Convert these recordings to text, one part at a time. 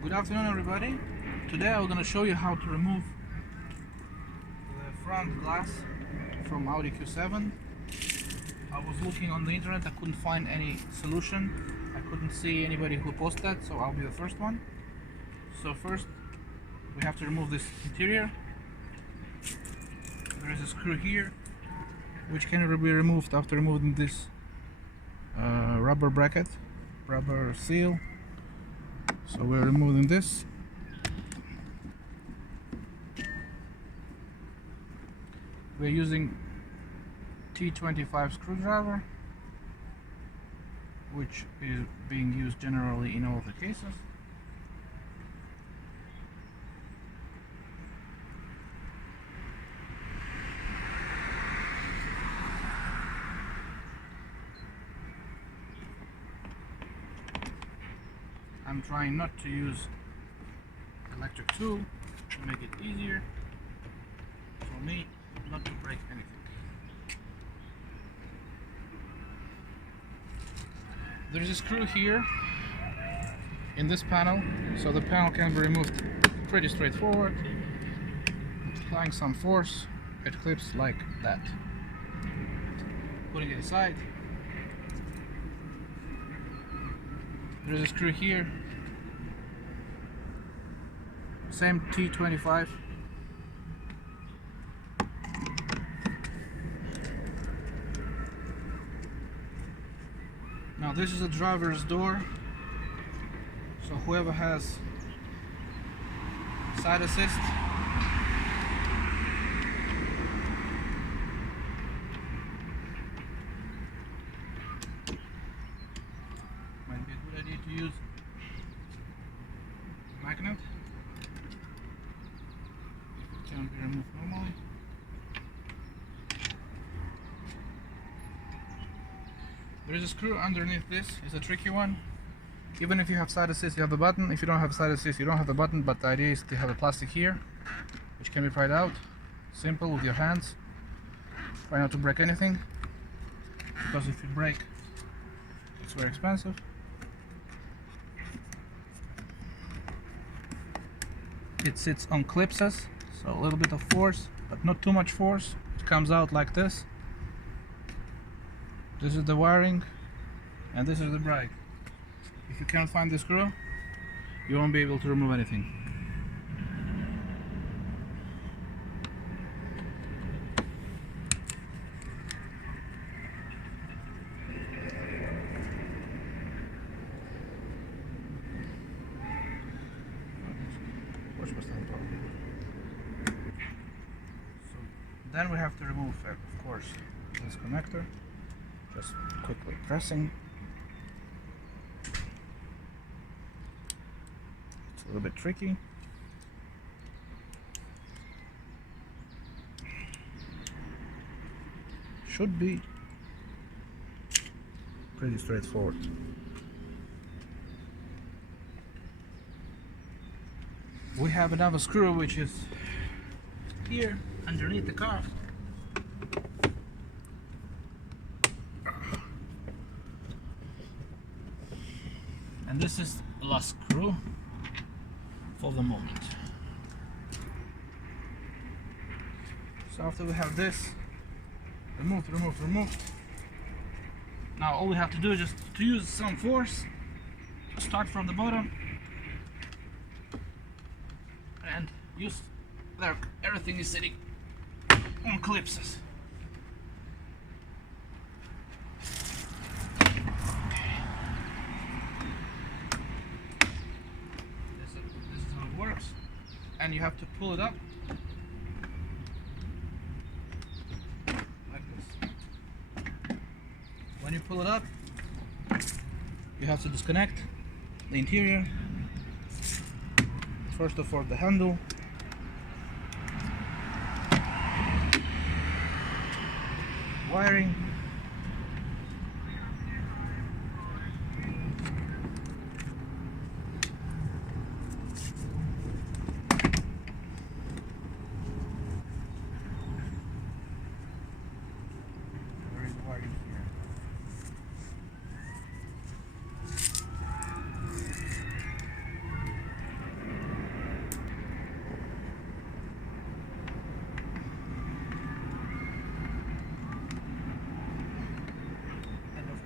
Good afternoon, everybody. Today I'm going to show you how to remove the front glass from Audi Q7. I was looking on the internet, I couldn't find any solution. I couldn't see anybody who posted that, so I'll be the first one. So first we have to remove this interior. There is a screw here which can be removed after removing this rubber bracket, rubber seal. So we're removing this. We're using T25 screwdriver, which is being used generally in all the cases. I'm trying not to use electric tool to make it easier for me not to break anything. There's a screw here in this panel, so the panel can be removed pretty straightforward. Applying some force, it clips like that. Putting it aside. There's a screw here, same T25. Now this is a driver's door, so whoever has side assist might be a good idea to use a magnet. It can be removed normally. There is a screw underneath this. It's a tricky one. Even if you have side assist, you have the button. If you don't have side assist, you don't have the button, but the idea is to have a plastic here which can be pried out. Simple, with your hands. Try not to break anything, because if you break, it's very expensive. It sits on clipses, so a little bit of force, but not too much force. It comes out like this. This is the wiring, and this is the brake. If you can't find the screw, you won't be able to remove anything. So then we have to remove, of course, this connector. Just quickly pressing. It's a little bit tricky. Should be pretty straightforward. We have another screw which is here underneath the car. And this is the last screw for the moment. So after we have this removed. Now all we have to do is just to use some force, start from the bottom, and use there. Everything is sitting on clipses. Works, and you have to pull it up like this. When you pull it up, you have to disconnect the interior. First of all, the handle, wiring,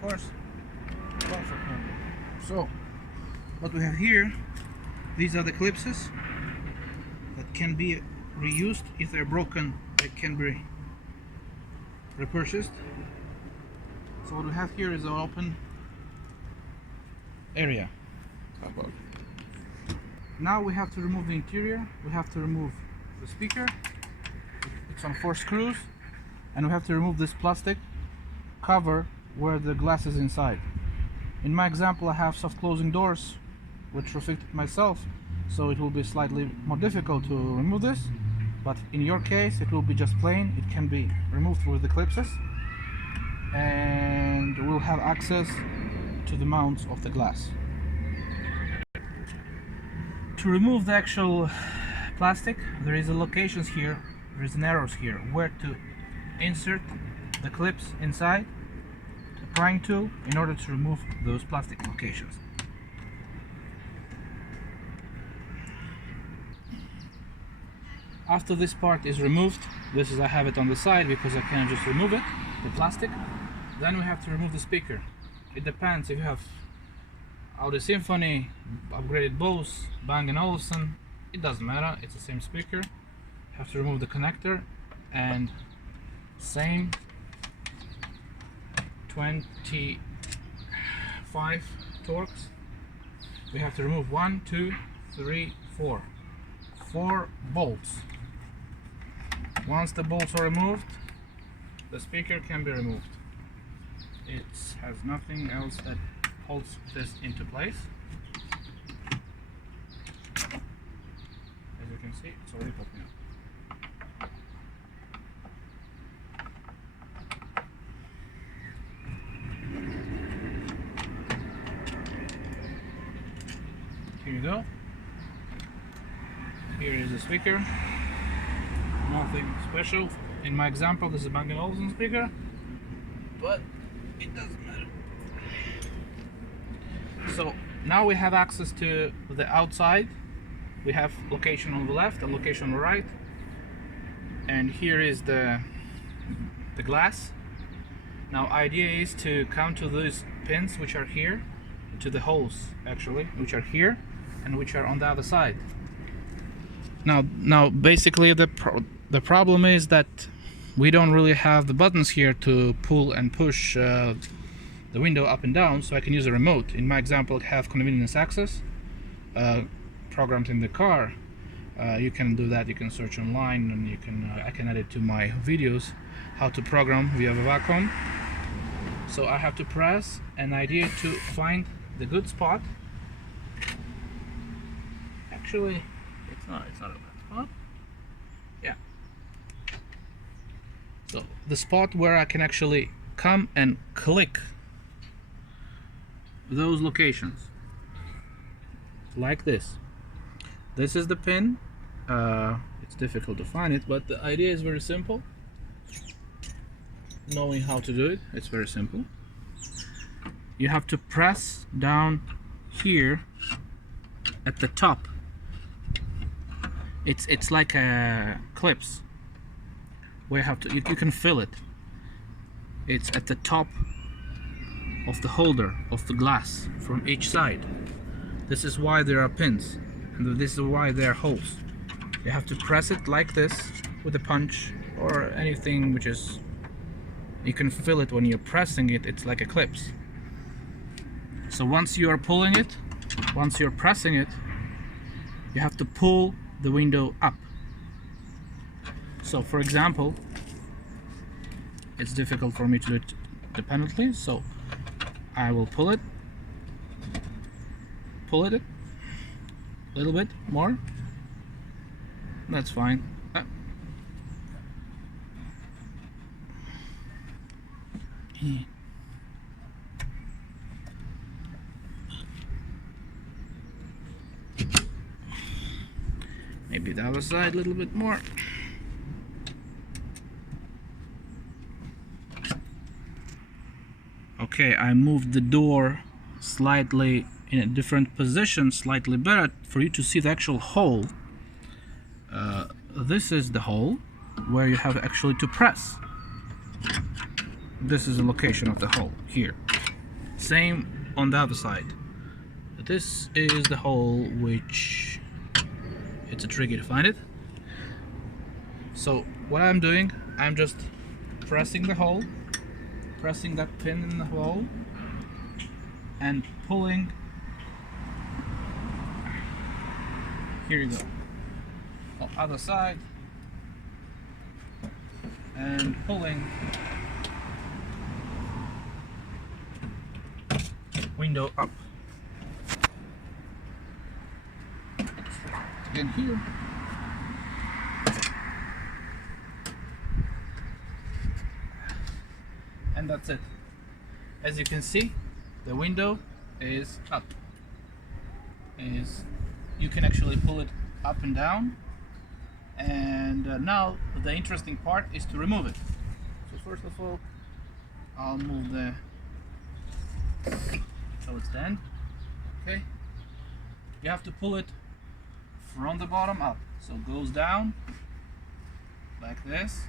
course, comfort mode. So, what we have here, these are the clips that can be reused. If they're broken, they can be repurchased. So what we have here is an open area. Now we have to remove the interior. We have to remove the speaker. It's on 4 screws, and we have to remove this plastic cover where the glass is inside. In my example, I have soft closing doors retrofitted myself, so it will be slightly more difficult to remove this, but in your case it will be just plain. It can be removed with the clips, and we'll have access to the mounts of the glass. To remove the actual plastic, there is a locations here, there is arrows here where to insert the clips inside the prying tool in order to remove those plastic locations. After this part is removed, I have it on the side because I can't just remove it, the plastic. Then we have to remove the speaker. It depends if you have Audi Symphony, upgraded Bose, Bang & Olufsen, it doesn't matter, it's the same speaker. You have to remove the connector, and same 25 Torx. We have to remove 1, 2, 3, 4 bolts. Once the bolts are removed, the speaker can be removed. It has nothing else that holds this into place. As you can see, it's already popping up. Here you go. Here is the speaker. Nothing special. In my example, this is a Bang & Olufsen speaker, but it doesn't matter. So now we have access to the outside. We have location on the left and location on the right, and here is the glass. Now idea is to come to those pins which are here, to the holes actually, which are here and which are on the other side. Now basically the problem is that we don't really have the buttons here to pull and push the window up and down, so I can use a remote. In my example, I have convenience access programs in the car. You can do that. You can search online, and you can I can add it to my videos how to program via the vacuum. So I have to press an idea to find the good spot. Actually, it's not a bad spot. Yeah. So the spot where I can actually come and click those locations like this. This is the pin. It's difficult to find it, but the idea is very simple. Knowing how to do it, it's very simple. You have to press down here at the top. It's like a clips where you have to, you can feel it. It's at the top of the holder of the glass from each side. This is why there are pins, and this is why there are holes. You have to press it like this with a punch or anything which is, you can feel it when you're pressing it. It's like a clips. So once you are pulling it, once you're pressing it, you have to pull the window up. So for example, it's difficult for me to do it independently, so I will pull it a little bit more. That's fine. Maybe the other side a little bit more. Okay, I moved the door slightly in a different position, slightly better for you to see the actual hole. This is the hole where you have actually to press. This is the location of the hole here. Same on the other side. This is the hole which it's a tricky to find it. So what I'm doing, I'm just pressing the hole, pressing that pin in the hole and pulling. Here you go. On other side and pulling window up. Again here. And that's it. As you can see, the window is up. You can actually pull it up and down. And now the interesting part is to remove it. So first of all, I'll move the towards the end. Okay. You have to pull it from the bottom up. So it goes down like this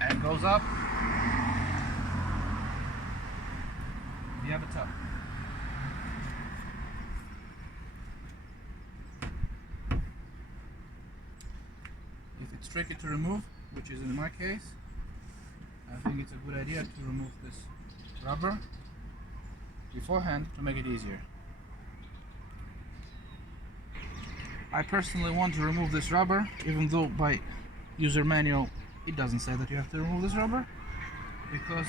and goes up. You have a top. If it's tricky to remove, which is in my case, I think it's a good idea to remove this rubber beforehand to make it easier. I personally want to remove this rubber, even though by user manual it doesn't say that you have to remove this rubber, because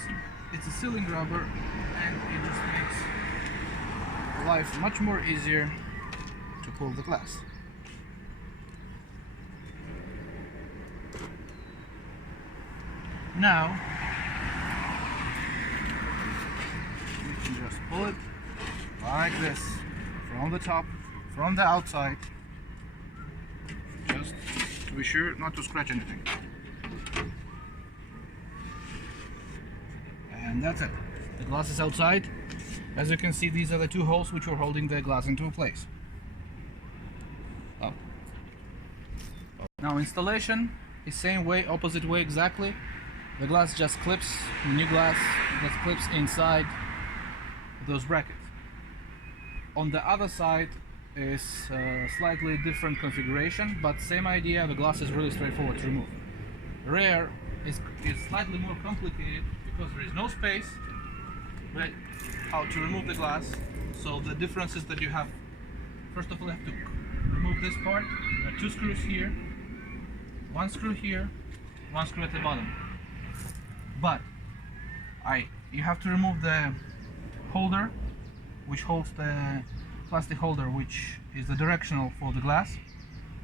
it's a sealing rubber and it just makes life much more easier to pull the glass. Now you can just pull it like this from the top, from the outside, just to be sure not to scratch anything. And that's it. The glass is outside. As you can see, these are the two holes which are holding the glass into place. Up. Now installation is same way, opposite way exactly. The glass just clips, the new glass just clips inside those brackets. On the other side is a slightly different configuration, but same idea. The glass is really straightforward to remove. Rear is slightly more complicated because there is no space, but how to remove the glass. So the difference is that you have, first of all, you have to remove this part. There are two screws here, one screw here, one screw at the bottom. But you have to remove the holder, which holds the plastic holder, which is the directional for the glass.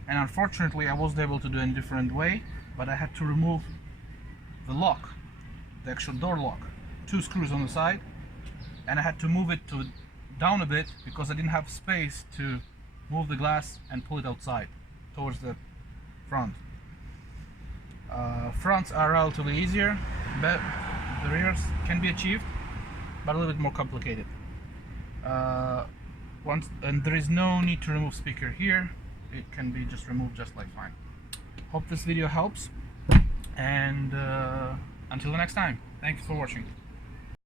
And unfortunately, I wasn't able to do it in a different way, but I had to remove the lock, the actual door lock, two screws on the side, and I had to move it down a bit because I didn't have space to move the glass and pull it outside towards the front. Fronts are relatively easier, but the rears can be achieved, but a little bit more complicated. And there is no need to remove speaker here. It can be just removed just like fine. Hope this video helps, and until the next time, thank you for watching.